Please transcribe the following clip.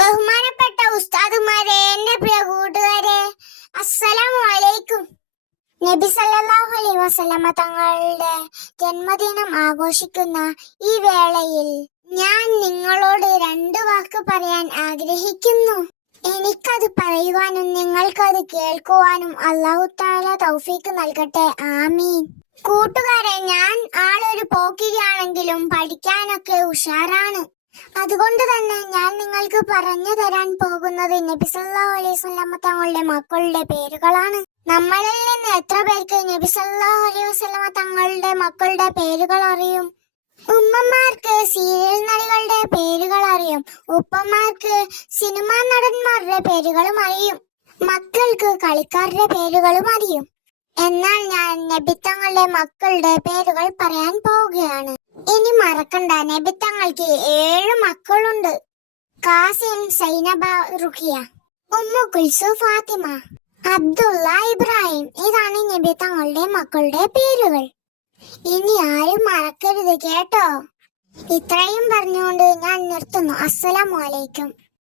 ബഹുമാനപ്പെട്ട ഉസ്താദുമാരെ എന്റെ പ്രിയ കൂട്ടുകാരെ അസ്സലാമു അലൈക്കും നബി സല്ലല്ലാഹു അലൈഹി വസല്ലമ തങ്ങളുടെ ജന്മദിനം ആഘോഷിക്കുന്ന ഈ വേളയിൽ ഞാൻ നിങ്ങളോട് രണ്ട് വാക്ക് പറയാൻ ആഗ്രഹിക്കുന്നു. എനിക്കത് പറയുവാനും നിങ്ങൾക്കത് കേൾക്കുവാനും അള്ളാഹു താല തൗഫീക്ക് നൽകട്ടെ. ആമീൻ. കൂട്ടുകാരെ ഞാൻ ആളൊരു പോക്കിരിയാണെങ്കിലും പഠിക്കാനൊക്കെ ഉഷാറാണ്. അതുകൊണ്ട് തന്നെ ഞാൻ നിങ്ങൾക്ക് പറഞ്ഞു തരാൻ പോകുന്നത് നബി തങ്ങളുടെ മക്കളുടെ പേരുകളാണ്. നമ്മളിൽ നിന്ന് എത്ര പേർക്ക് നബി സല്ലല്ലാഹു തങ്ങളുടെ മക്കളുടെ പേരുകൾ അറിയും? ഉമ്മമാർക്ക് സീരിയൽ നടികളുടെ പേരുകൾ അറിയും. ഉപ്പമാർക്ക് സിനിമാ നടന്മാരുടെ പേരുകളും അറിയും. മക്കൾക്ക് കളിക്കാരുടെ പേരുകളും അറിയും. എന്നാൽ ഞാൻ നബി തങ്ങളുടെ മക്കളുടെ പേരുകൾ പറയാൻ പോവുകയാണ്. ഇനി മറക്കണ്ട. നബിത്തങ്ങൾക്ക് ഏഴ് മക്കളുണ്ട്. Qasim Zainab Ruqayya Ummu Kulsu Fatima Abdullah Ibrahim. ഇതാണ് നബിത്തങ്ങളുടെ മക്കളുടെ പേരുകൾ. ഇനി ആരും മറക്കരുത് കേട്ടോ. ഇത്രയും പറഞ്ഞുകൊണ്ട് ഞാൻ നിർത്തുന്നു. അസ്സലാമു അലൈക്കും.